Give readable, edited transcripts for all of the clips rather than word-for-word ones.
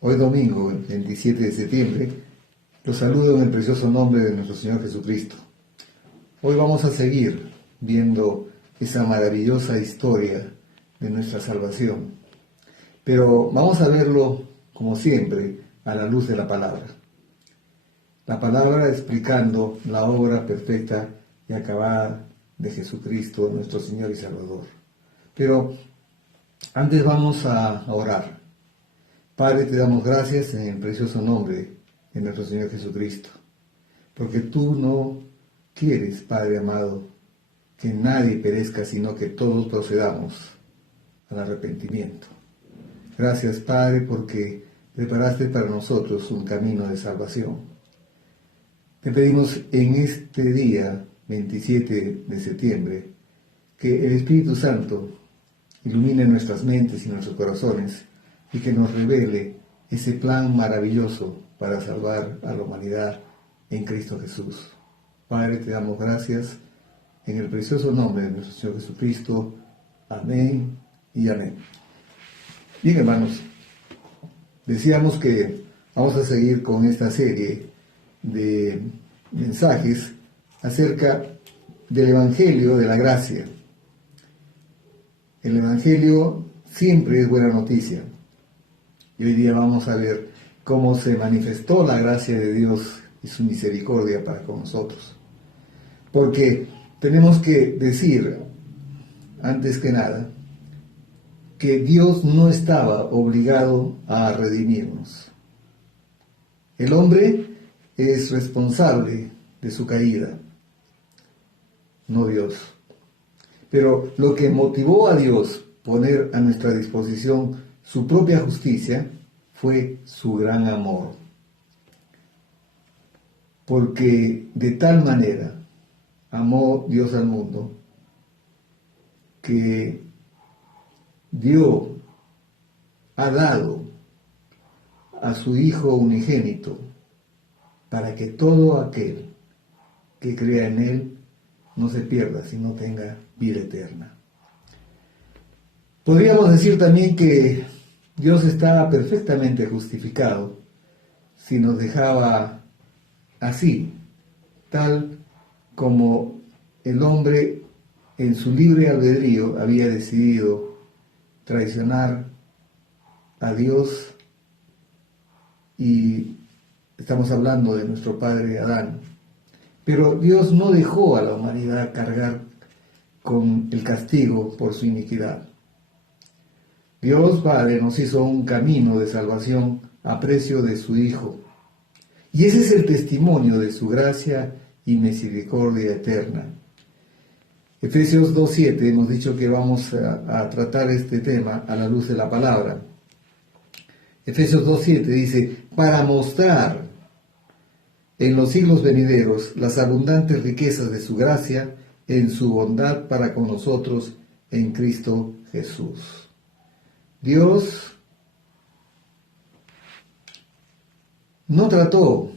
Hoy domingo, 27 de septiembre, los saludo en el precioso nombre de nuestro Señor Jesucristo. Hoy vamos a seguir viendo esa maravillosa historia de nuestra salvación, pero vamos a verlo, como siempre, a la luz de la palabra. La palabra explicando la obra perfecta y acabada de Jesucristo, nuestro Señor y Salvador. Pero antes vamos a orar. Padre, te damos gracias en el precioso nombre de nuestro Señor Jesucristo, porque tú no quieres, Padre amado, que nadie perezca, sino que todos procedamos al arrepentimiento. Gracias, Padre, porque preparaste para nosotros un camino de salvación. Te pedimos en este día, 27 de septiembre, que el Espíritu Santo ilumine nuestras mentes y nuestros corazones y que nos revele ese plan maravilloso para salvar a la humanidad en Cristo Jesús. Padre, te damos gracias en el precioso nombre de nuestro Señor Jesucristo. Amén y amén. Bien, hermanos, decíamos que vamos a seguir con esta serie de mensajes acerca del Evangelio de la Gracia. El Evangelio siempre es buena noticia. Y hoy día vamos a ver cómo se manifestó la gracia de Dios y su misericordia para con nosotros. Porque tenemos que decir, antes que nada, que Dios no estaba obligado a redimirnos. El hombre es responsable de su caída, no Dios. Pero lo que motivó a Dios poner a nuestra disposición su propia justicia fue su gran amor. Porque de tal manera amó Dios al mundo que ha dado a su Hijo unigénito para que todo aquel que crea en Él no se pierda, sino tenga vida eterna. Podríamos decir también que Dios estaba perfectamente justificado si nos dejaba así, tal como el hombre en su libre albedrío había decidido traicionar a Dios, y estamos hablando de nuestro padre Adán. Pero Dios no dejó a la humanidad cargar con el castigo por su iniquidad. Dios Padre nos hizo un camino de salvación a precio de su Hijo. Y ese es el testimonio de su gracia y misericordia eterna. Efesios 2:7 hemos dicho que vamos a tratar este tema a la luz de la palabra. Efesios 2:7 dice, para mostrar en los siglos venideros las abundantes riquezas de su gracia en su bondad para con nosotros en Cristo Jesús. Dios no trató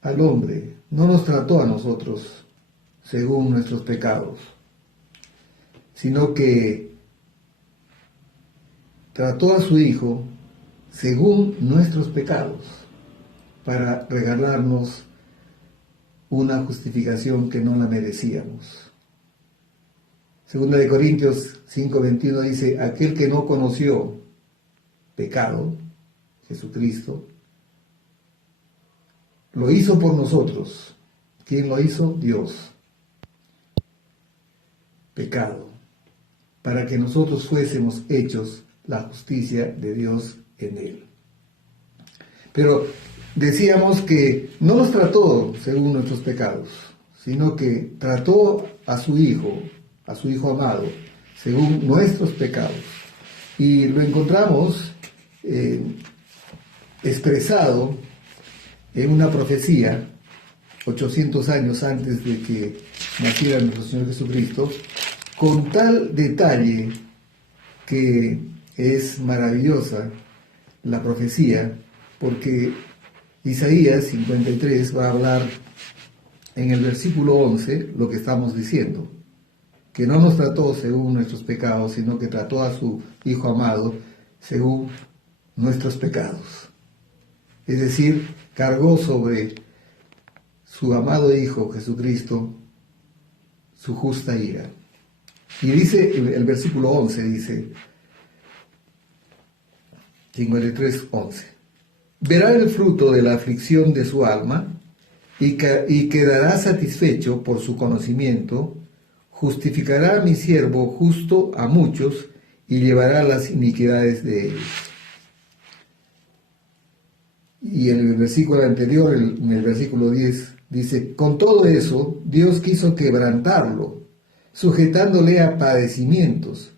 al hombre, no nos trató a nosotros según nuestros pecados, sino que trató a su Hijo según nuestros pecados, para regalarnos una justificación que no la merecíamos. Segunda de Corintios 5:21 dice, aquel que no conoció pecado, Jesucristo, lo hizo por nosotros. ¿Quién lo hizo? Dios. Pecado, para que nosotros fuésemos hechos la justicia de Dios en él. Pero decíamos que no nos trató según nuestros pecados, sino que trató a su Hijo amado, según nuestros pecados. Y lo encontramos expresado en una profecía 800 años antes de que naciera nuestro Señor Jesucristo, con tal detalle que es maravillosa la profecía, porque Isaías 53 va a hablar en el versículo 11 lo que estamos diciendo, que no nos trató según nuestros pecados, sino que trató a su Hijo amado según nuestros pecados. Es decir, cargó sobre su amado Hijo Jesucristo su justa ira. Y dice el versículo 11, dice, 53:11, verá el fruto de la aflicción de su alma y quedará satisfecho por su conocimiento, justificará a mi siervo justo a muchos y llevará las iniquidades de ellos. Y en el versículo anterior, en el versículo 10, dice, con todo eso, Dios quiso quebrantarlo, sujetándole a padecimientos.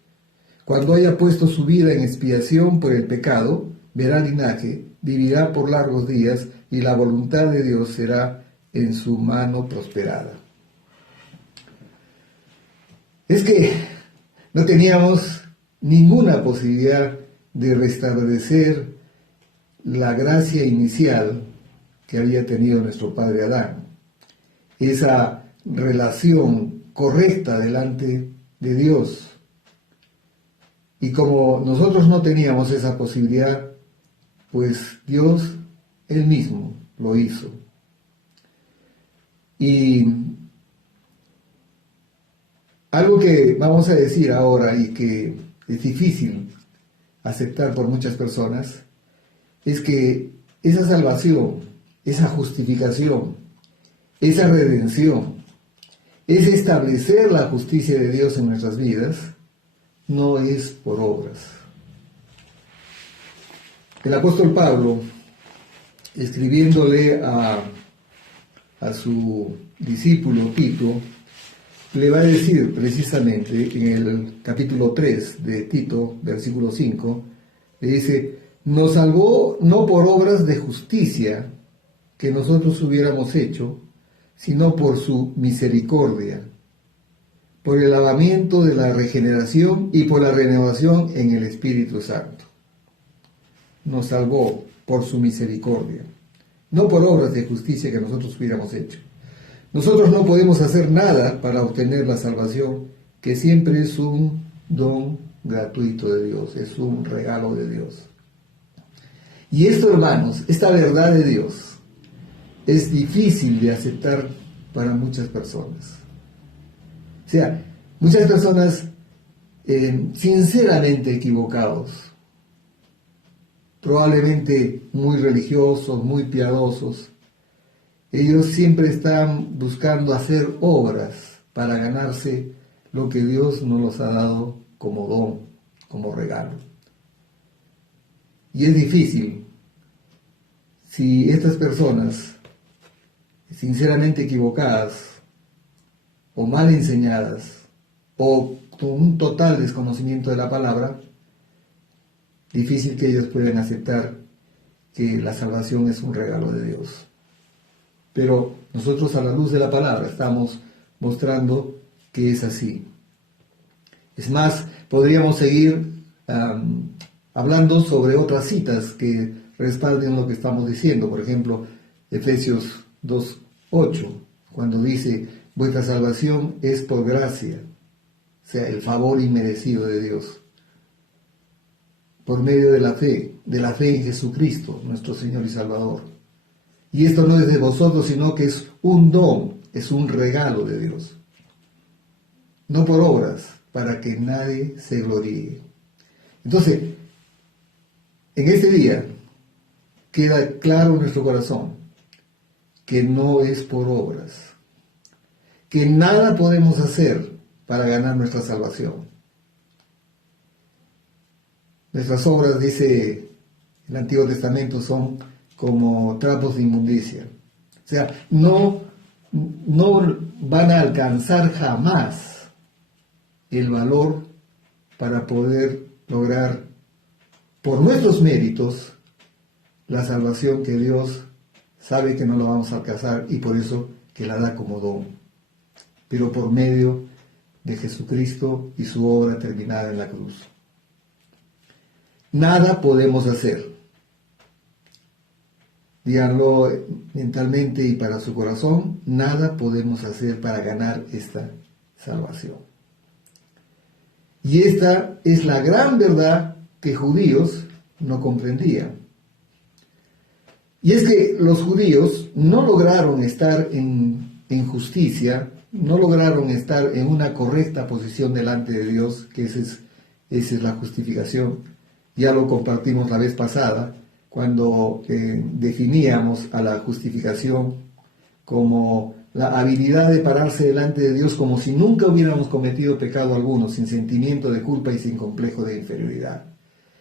Cuando haya puesto su vida en expiación por el pecado, verá linaje, vivirá por largos días, y la voluntad de Dios será en su mano prosperada. Es que no teníamos ninguna posibilidad de restablecer la gracia inicial que había tenido nuestro padre Adán, esa relación correcta delante de Dios. Y como nosotros no teníamos esa posibilidad, pues Dios Él mismo lo hizo. Y algo que vamos a decir ahora y que es difícil aceptar por muchas personas, es que esa salvación, esa justificación, esa redención, ese establecer la justicia de Dios en nuestras vidas, no es por obras. El apóstol Pablo, escribiéndole a su discípulo Tito, le va a decir precisamente en el capítulo 3 de Tito, versículo 5, le dice, nos salvó no por obras de justicia que nosotros hubiéramos hecho, sino por su misericordia, por el lavamiento de la regeneración y por la renovación en el Espíritu Santo. Nos salvó por su misericordia, no por obras de justicia que nosotros hubiéramos hecho. Nosotros no podemos hacer nada para obtener la salvación, que siempre es un don gratuito de Dios, es un regalo de Dios. Y esto, hermanos, esta verdad de Dios es difícil de aceptar para muchas personas. O sea, muchas personas sinceramente equivocados, probablemente muy religiosos, muy piadosos, ellos siempre están buscando hacer obras para ganarse lo que Dios nos los ha dado como don, como regalo. Y es difícil si estas personas, sinceramente equivocadas, o mal enseñadas, o con un total desconocimiento de la palabra, difícil que ellos puedan aceptar que la salvación es un regalo de Dios. Pero nosotros a la luz de la palabra estamos mostrando que es así. Es más, podríamos seguir hablando sobre otras citas que respalden lo que estamos diciendo. Por ejemplo, Efesios 2:8, cuando dice, vuestra salvación es por gracia, o sea, el favor inmerecido de Dios, por medio de la fe en Jesucristo, nuestro Señor y Salvador. Y esto no es de vosotros, sino que es un don, es un regalo de Dios. No por obras, para que nadie se gloríe. Entonces, en este día queda claro en nuestro corazón que no es por obras, que nada podemos hacer para ganar nuestra salvación. Nuestras obras, dice el Antiguo Testamento, son como trapos de inmundicia. O sea, no van a alcanzar jamás el valor para poder lograr por nuestros méritos la salvación que Dios sabe que no la vamos a alcanzar y por eso que la da como don, pero por medio de Jesucristo y su obra terminada en la cruz. Nada podemos hacer. Díganlo mentalmente y para su corazón, nada podemos hacer para ganar esta salvación. Y esta es la gran verdad que judíos no comprendían. Y es que los judíos no lograron estar en justicia, no lograron estar en una correcta posición delante de Dios, que esa es la justificación. Ya lo compartimos la vez pasada, cuando definíamos a la justificación como la habilidad de pararse delante de Dios como si nunca hubiéramos cometido pecado alguno, sin sentimiento de culpa y sin complejo de inferioridad.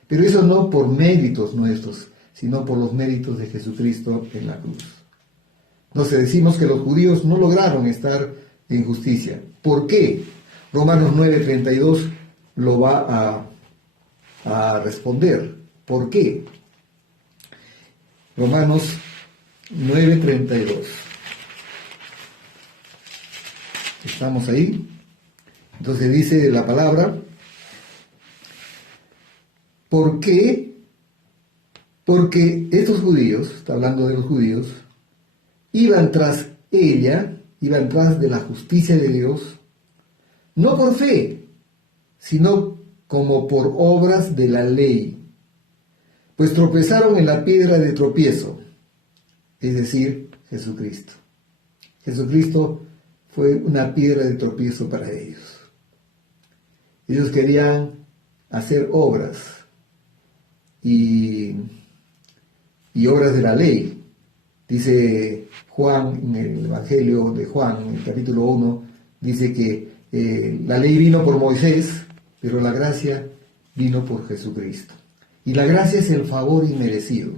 Pero eso no por méritos nuestros, sino por los méritos de Jesucristo en la cruz. Entonces decimos que los judíos no lograron estar en justicia. ¿Por qué? Romanos 9:32 lo va a responder. ¿Por qué? Romanos 9:32. ¿Estamos ahí? Entonces dice la palabra, ¿por qué? Porque estos judíos, está hablando de los judíos, iban tras ella, iban tras de la justicia de Dios, no por fe, sino como por obras de la ley, pues tropezaron en la piedra de tropiezo, es decir, Jesucristo. Jesucristo fue una piedra de tropiezo para ellos. Ellos querían hacer obras y obras de la ley. Dice Juan, en el Evangelio de Juan, en el capítulo 1, dice que la ley vino por Moisés, pero la gracia vino por Jesucristo. Y la gracia es el favor inmerecido.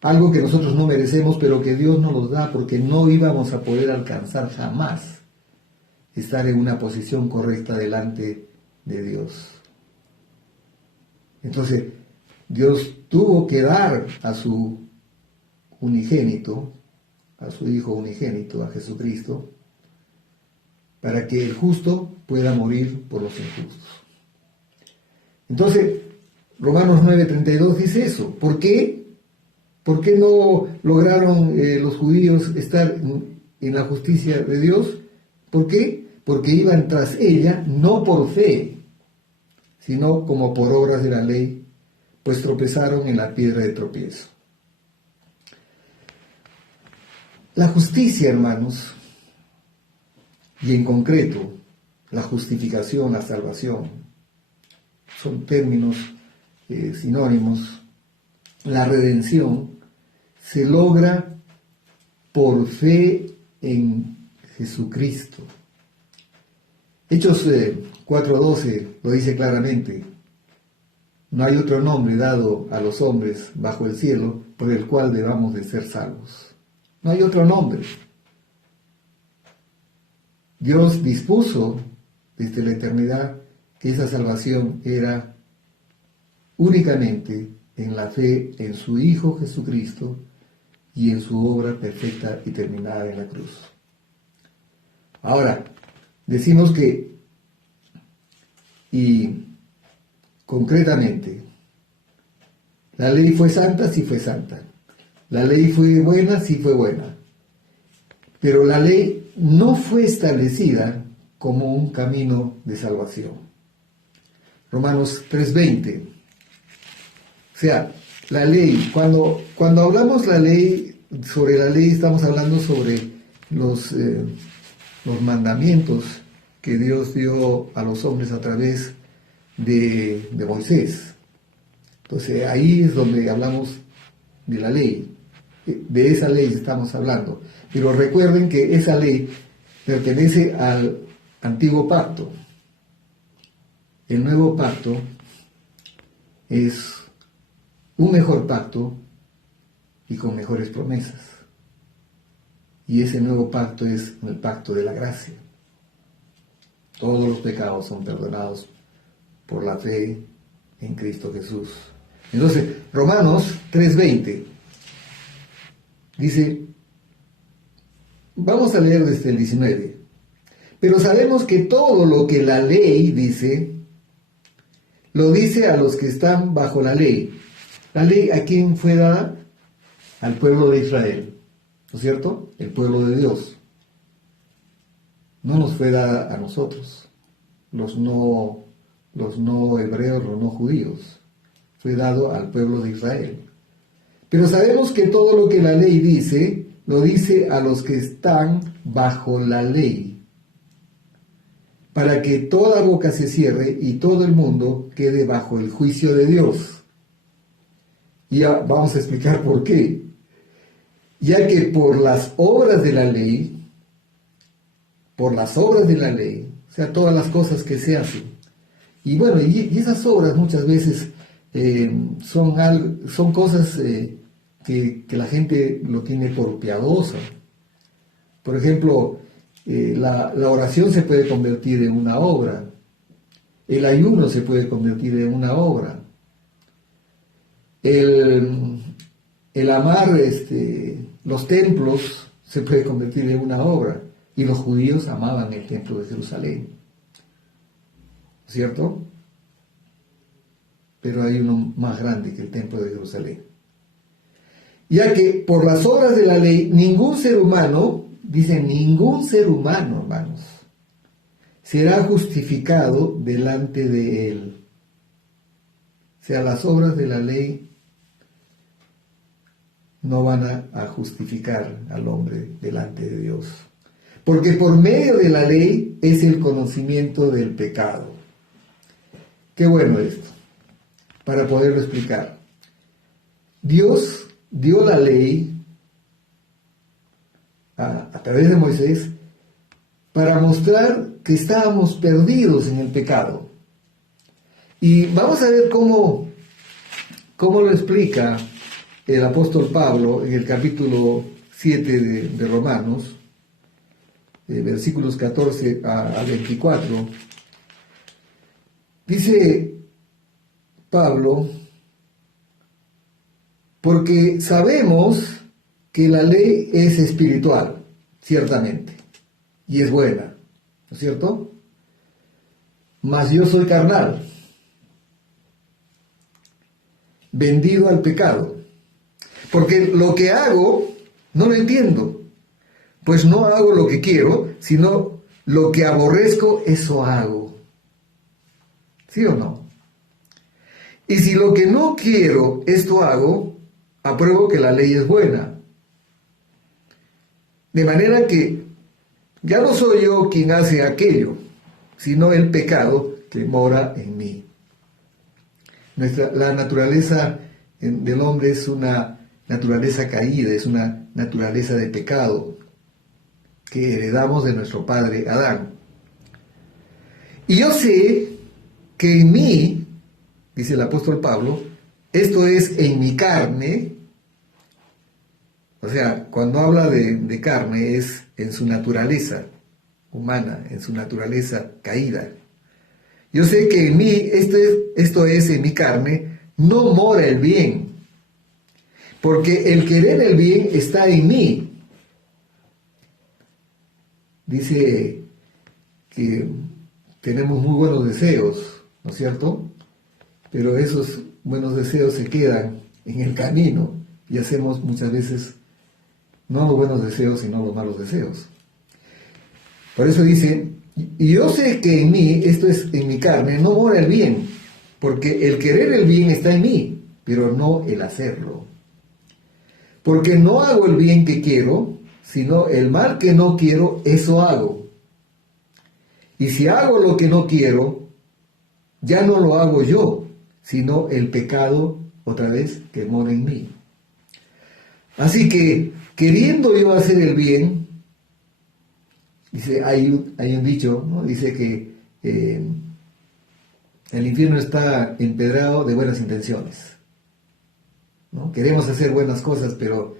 Algo que nosotros no merecemos, pero que Dios nos los da porque no íbamos a poder alcanzar jamás estar en una posición correcta delante de Dios. Entonces, Dios tuvo que dar a su unigénito, a su Hijo unigénito, a Jesucristo, para que el justo pueda morir por los injustos. Entonces, Romanos 9:32 dice eso. ¿Por qué? ¿Por qué no lograron los judíos estar en la justicia de Dios? ¿Por qué? Porque iban tras ella no por fe, sino como por obras de la ley, pues tropezaron en la piedra de tropiezo. La justicia, hermanos, y en concreto, la justificación, la salvación, son términos sinónimos. La redención se logra por fe en Jesucristo. Hechos 4:12 lo dice claramente. No hay otro nombre dado a los hombres bajo el cielo por el cual debamos de ser salvos. No hay otro nombre. Dios dispuso desde la eternidad que esa salvación era únicamente en la fe en su Hijo Jesucristo y en su obra perfecta y terminada en la cruz. Ahora, decimos que, y concretamente, la ley fue santa, sí fue santa. La ley fue buena, sí fue buena. Pero la ley no fue establecida como un camino de salvación. Romanos 3:20. O sea, la ley, cuando hablamos sobre la ley, estamos hablando sobre los mandamientos que Dios dio a los hombres a través de Moisés. Entonces ahí es donde hablamos de la ley, de esa ley estamos hablando. Pero recuerden que esa ley pertenece al antiguo pacto. El nuevo pacto es un mejor pacto y con mejores promesas. Y ese nuevo pacto es el pacto de la gracia. Todos los pecados son perdonados por la fe en Cristo Jesús. Entonces, Romanos 3:20 dice, vamos a leer desde el 19, pero sabemos que todo lo que la ley dice, lo dice a los que están bajo la ley. La ley, ¿a quién fue dada? Al pueblo de Israel, ¿no es cierto? El pueblo de Dios. No nos fue dada a nosotros, los no los no hebreos, los no judíos. Fue dado al pueblo de Israel. Pero sabemos que todo lo que la ley dice, lo dice a los que están bajo la ley, para que toda boca se cierre y todo el mundo quede bajo el juicio de Dios. Y ya vamos a explicar por qué. Ya que por las obras de la ley, o sea, todas las cosas que se hacen, y bueno, y esas obras muchas veces son cosas que la gente lo tiene por piadosa. Por ejemplo, la oración se puede convertir en una obra, el ayuno se puede convertir en una obra, el amar los templos se puede convertir en una obra, y los judíos amaban el templo de Jerusalén, ¿cierto? Pero hay uno más grande que el templo de Jerusalén. Ya que por las obras de la ley, ningún ser humano, dicen ningún ser humano, hermanos, será justificado delante de él. O sea, las obras de la ley no van a justificar al hombre delante de Dios. Porque por medio de la ley es el conocimiento del pecado. Qué bueno esto, para poderlo explicar. Dios dio la ley a través de Moisés para mostrar que estábamos perdidos en el pecado. Y vamos a ver cómo lo explica el apóstol Pablo en el capítulo 7 de Romanos, versículos 14 a 24. Dice Pablo: porque sabemos que la ley es espiritual, ciertamente, y es buena, ¿no es cierto? Mas yo soy carnal, vendido al pecado, porque lo que hago no lo entiendo, pues no hago lo que quiero, sino lo que aborrezco, eso hago. ¿Sí o no? Y si lo que no quiero, esto hago, apruebo que la ley es buena. De manera que ya no soy yo quien hace aquello, sino el pecado que mora en mí. La naturaleza del hombre es una naturaleza caída, es una naturaleza de pecado que heredamos de nuestro padre Adán. Y yo sé que en mí, dice el apóstol Pablo, esto es en mi carne. O sea, cuando habla de carne es en su naturaleza humana, en su naturaleza caída. Yo sé que en mí, esto es en mi carne, no mora el bien, porque el querer el bien está en mí. Dice que tenemos muy buenos deseos, ¿no es cierto? Pero esos buenos deseos se quedan en el camino y hacemos muchas veces no los buenos deseos, sino los malos deseos. Por eso dice, y yo sé que en mí, esto es en mi carne, no mora el bien, porque el querer el bien está en mí, pero no el hacerlo. Porque no hago el bien que quiero, sino el mal que no quiero, eso hago. Y si hago lo que no quiero, ya no lo hago yo, sino el pecado, otra vez, que mora en mí. Así que, queriendo yo hacer el bien, dice, hay un dicho, ¿no? Dice que el infierno está empedrado de buenas intenciones, ¿no? Queremos hacer buenas cosas, pero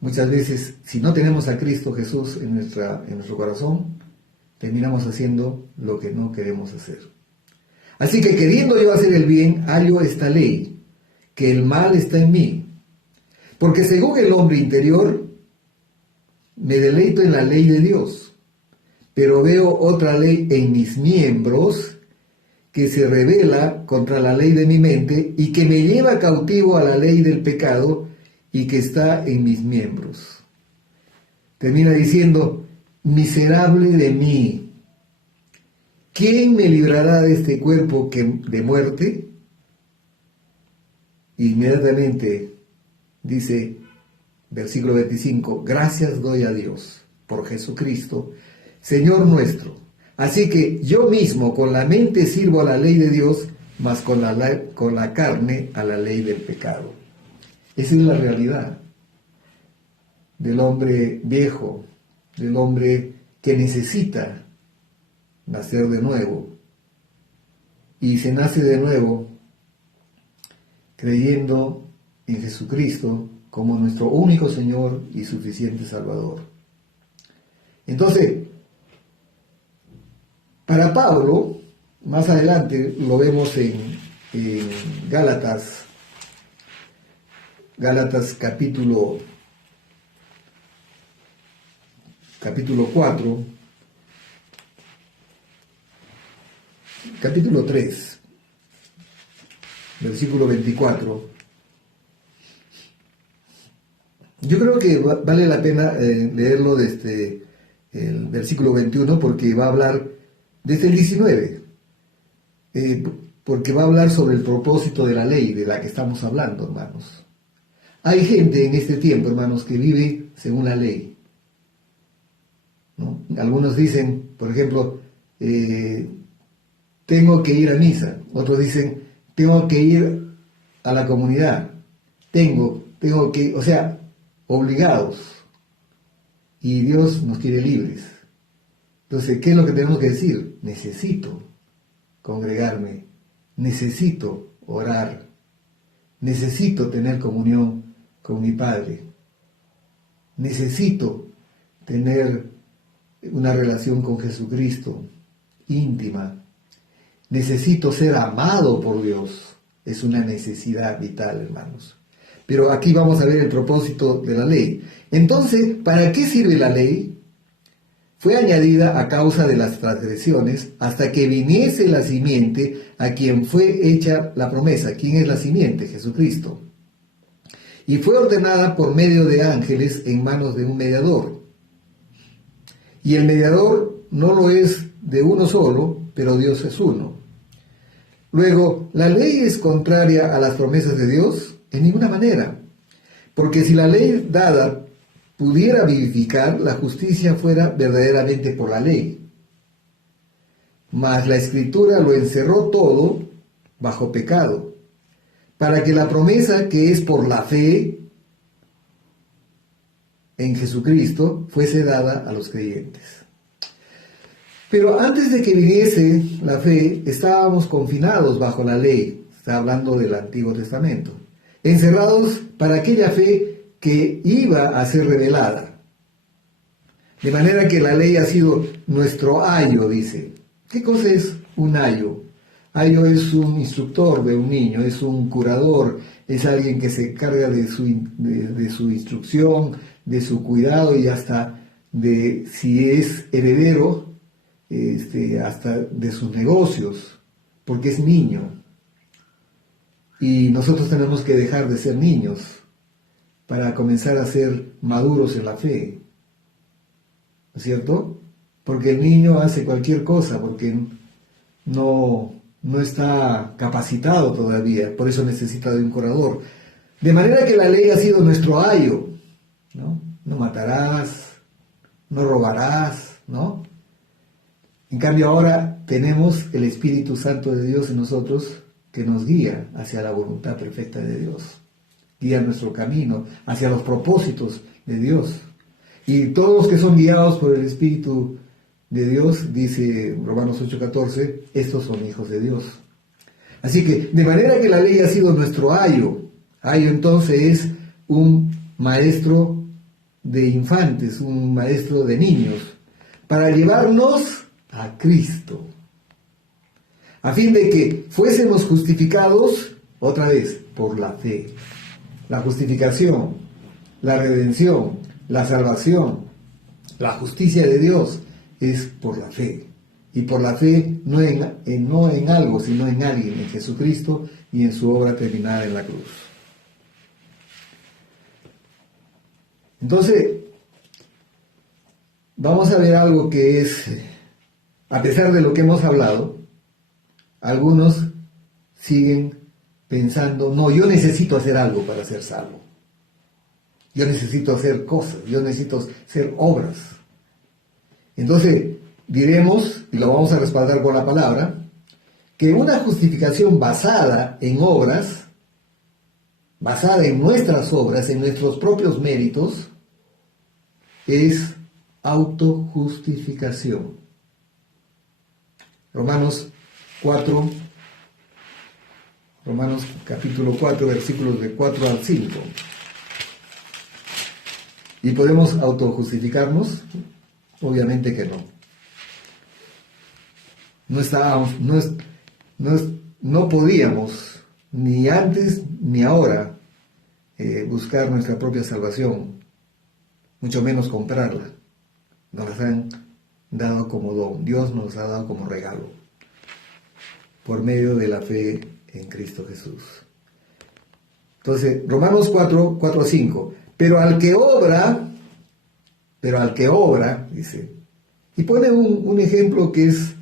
muchas veces, si no tenemos a Cristo Jesús en nuestro corazón, terminamos haciendo lo que no queremos hacer. Así que queriendo yo hacer el bien, hallo esta ley, que el mal está en mí. Porque según el hombre interior, me deleito en la ley de Dios, pero veo otra ley en mis miembros que se rebela contra la ley de mi mente y que me lleva cautivo a la ley del pecado y que está en mis miembros. Termina diciendo, miserable de mí, ¿quién me librará de este cuerpo de muerte? Inmediatamente dice, versículo 25, gracias doy a Dios por Jesucristo, Señor nuestro. Así que yo mismo con la mente sirvo a la ley de Dios, mas con la carne a la ley del pecado. Esa es la realidad del hombre viejo, del hombre que necesita nacer de nuevo. Y se nace de nuevo creyendo en Jesucristo como nuestro único Señor y suficiente Salvador. Entonces, para Pablo, más adelante lo vemos en Gálatas capítulo 4, capítulo 3, versículo 24. Yo creo que vale la pena leerlo desde el versículo 21 porque va a hablar desde el 19, porque va a hablar sobre el propósito de la ley de la que estamos hablando, hermanos. Hay gente en este tiempo, hermanos, que vive según la ley, ¿no? Algunos dicen, por ejemplo, tengo que ir a misa. Otros dicen, tengo que ir a la comunidad. Tengo que, o sea, obligados. Y Dios nos quiere libres. Entonces, ¿qué es lo que tenemos que decir? Necesito congregarme. Necesito orar. Necesito tener comunión con mi Padre. Necesito tener una relación con Jesucristo íntima. Necesito ser amado por Dios. Es una necesidad vital, hermanos. Pero aquí vamos a ver el propósito de la ley. Entonces, ¿para qué sirve la ley? Fue añadida a causa de las transgresiones hasta que viniese la simiente a quien fue hecha la promesa. ¿Quién es la simiente? Jesucristo. Y fue ordenada por medio de ángeles en manos de un mediador. Y el mediador no lo es de uno solo, pero Dios es uno. Luego, ¿la ley es contraria a las promesas de Dios? En ninguna manera. Porque si la ley dada pudiera vivificar, la justicia fuera verdaderamente por la ley. Mas la Escritura lo encerró todo bajo pecado, para que la promesa que es por la fe en Jesucristo fuese dada a los creyentes. Pero antes de que viniese la fe, estábamos confinados bajo la ley, está hablando del Antiguo Testamento, encerrados para aquella fe que iba a ser revelada. De manera que la ley ha sido nuestro ayo, dice. ¿Qué cosa es un ayo? Ayo es un instructor de un niño, es un curador, es alguien que se encarga de su instrucción, de su cuidado y hasta de si es heredero, hasta de sus negocios, porque es niño. Y nosotros tenemos que dejar de ser niños para comenzar a ser maduros en la fe, ¿no es cierto? Porque el niño hace cualquier cosa, porque no está capacitado todavía, por eso necesita de un curador. De manera que la ley ha sido nuestro ayo, ¿no? No matarás, no robarás, ¿no? En cambio ahora tenemos el Espíritu Santo de Dios en nosotros que nos guía hacia la voluntad perfecta de Dios, guía nuestro camino hacia los propósitos de Dios. Y todos los que son guiados por el Espíritu de Dios, dice Romanos 8:14, estos son hijos de Dios. Así que, de manera que la ley ha sido nuestro ayo. Ayo entonces es un maestro de infantes, un maestro de niños, para llevarnos a Cristo, a fin de que fuésemos justificados, otra vez, por la fe. La justificación, la redención, la salvación, la justicia de Dios es por la fe. Y por la fe no en algo, sino en alguien, en Jesucristo y en su obra terminada en la cruz. Entonces, vamos a ver algo que es a pesar de lo que hemos hablado, algunos siguen pensando, no, yo necesito hacer algo para ser salvo. Yo necesito hacer cosas, yo necesito hacer obras. Entonces, diremos, y lo vamos a respaldar con la palabra, que una justificación basada en obras, basada en nuestras obras, en nuestros propios méritos, es autojustificación. Romanos capítulo 4, versículos de 4 al 5. ¿Y podemos autojustificarnos? Obviamente que no. No podíamos, ni antes ni ahora, buscar nuestra propia salvación, mucho menos comprarla. Nos las han dado como don. Dios nos ha dado como regalo, por medio de la fe en Cristo Jesús. Entonces, Romanos 4, 4 a 5. Pero al que obra, dice, y pone un ejemplo que es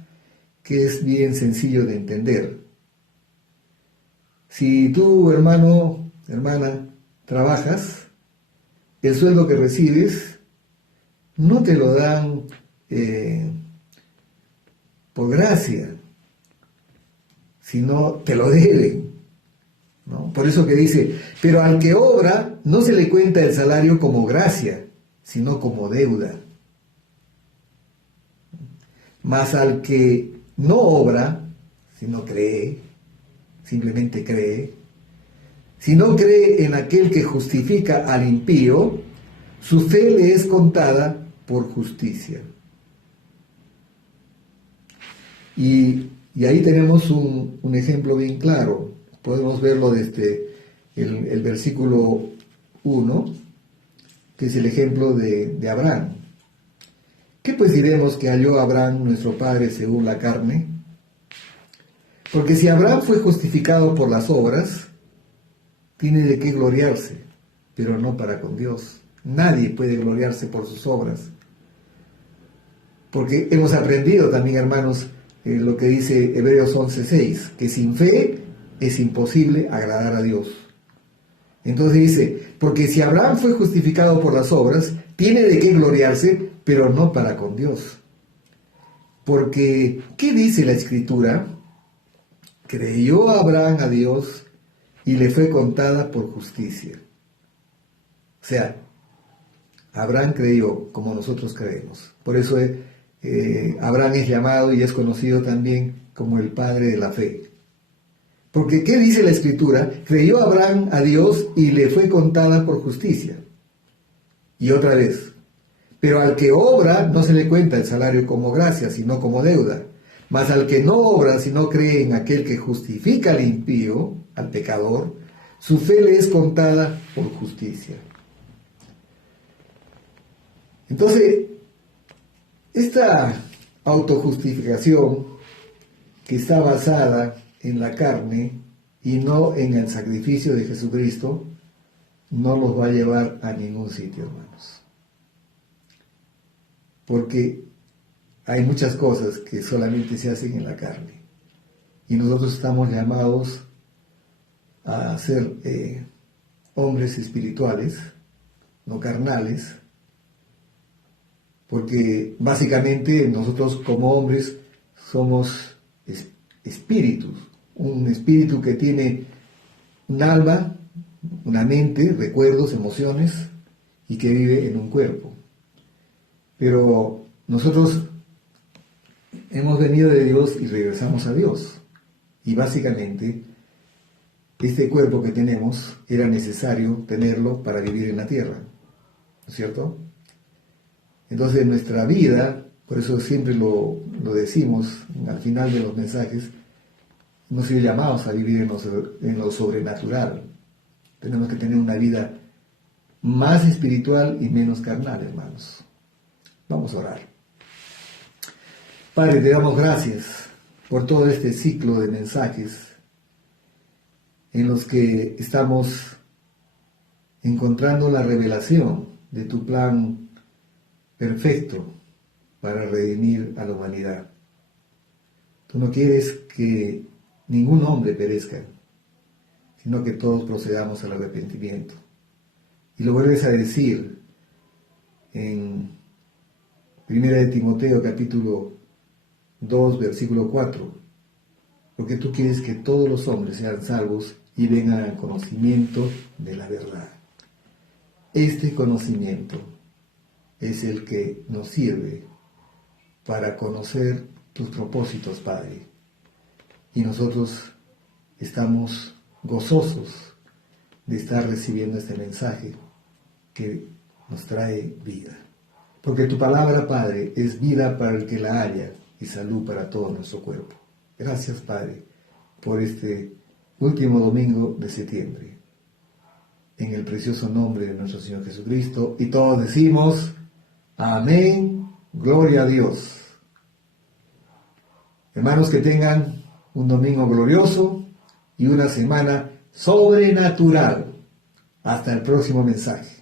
bien sencillo de entender. Si tú, hermano, hermana, trabajas, el sueldo que recibes no te lo dan por gracia, sino te lo deben, ¿no? Por eso que dice, pero al que obra no se le cuenta el salario como gracia, sino como deuda. Mas al que no obra, sino cree, simplemente cree, si no cree en aquel que justifica al impío, su fe le es contada por justicia. Y ahí tenemos un ejemplo bien claro. Podemos verlo desde el versículo 1, que es el ejemplo de Abraham. ¿Qué pues diremos que halló Abraham nuestro padre según la carne? Porque si Abraham fue justificado por las obras, tiene de qué gloriarse, pero no para con Dios. Nadie puede gloriarse por sus obras. Porque hemos aprendido también, hermanos, lo que dice Hebreos 11:6, que sin fe es imposible agradar a Dios. Entonces dice, porque si Abraham fue justificado por las obras, tiene de qué gloriarse, pero no para con Dios. Porque, ¿qué dice la Escritura? Creyó Abraham a Dios y le fue contada por justicia. O sea, Abraham creyó como nosotros creemos. Por eso Abraham es llamado y es conocido también como el padre de la fe. Porque, ¿qué dice la Escritura? Creyó Abraham a Dios y le fue contada por justicia. Y otra vez, pero al que obra no se le cuenta el salario como gracia, sino como deuda. Mas al que no obra, sino cree en aquel que justifica al impío, al pecador, su fe le es contada por justicia. Entonces, esta autojustificación que está basada en la carne y no en el sacrificio de Jesucristo, no los va a llevar a ningún sitio, hermanos. Porque hay muchas cosas que solamente se hacen en la carne. Y nosotros estamos llamados a ser hombres espirituales, no carnales, porque básicamente nosotros como hombres somos espíritus, un espíritu que tiene un alma, una mente, recuerdos, emociones, y que vive en un cuerpo. Pero nosotros hemos venido de Dios y regresamos a Dios. Y básicamente, este cuerpo que tenemos era necesario tenerlo para vivir en la tierra, ¿no es cierto? Entonces nuestra vida, por eso siempre lo decimos al final de los mensajes, hemos sido llamados a vivir en lo sobrenatural. Tenemos que tener una vida más espiritual y menos carnal, hermanos. Vamos a orar. Padre, te damos gracias por todo este ciclo de mensajes en los que estamos encontrando la revelación de tu plan perfecto para redimir a la humanidad. Tú no quieres que ningún hombre perezca, sino que todos procedamos al arrepentimiento. Y lo vuelves a decir en 1 de Timoteo capítulo 2, versículo 4, porque tú quieres que todos los hombres sean salvos y vengan al conocimiento de la verdad. Este conocimiento es el que nos sirve para conocer tus propósitos, Padre. Y nosotros estamos gozosos de estar recibiendo este mensaje que nos trae vida. Porque tu palabra, Padre, es vida para el que la haya y salud para todo nuestro cuerpo. Gracias, Padre, por este último domingo de septiembre. En el precioso nombre de nuestro Señor Jesucristo. Y todos decimos, amén, gloria a Dios. Hermanos, que tengan un domingo glorioso y una semana sobrenatural. Hasta el próximo mensaje.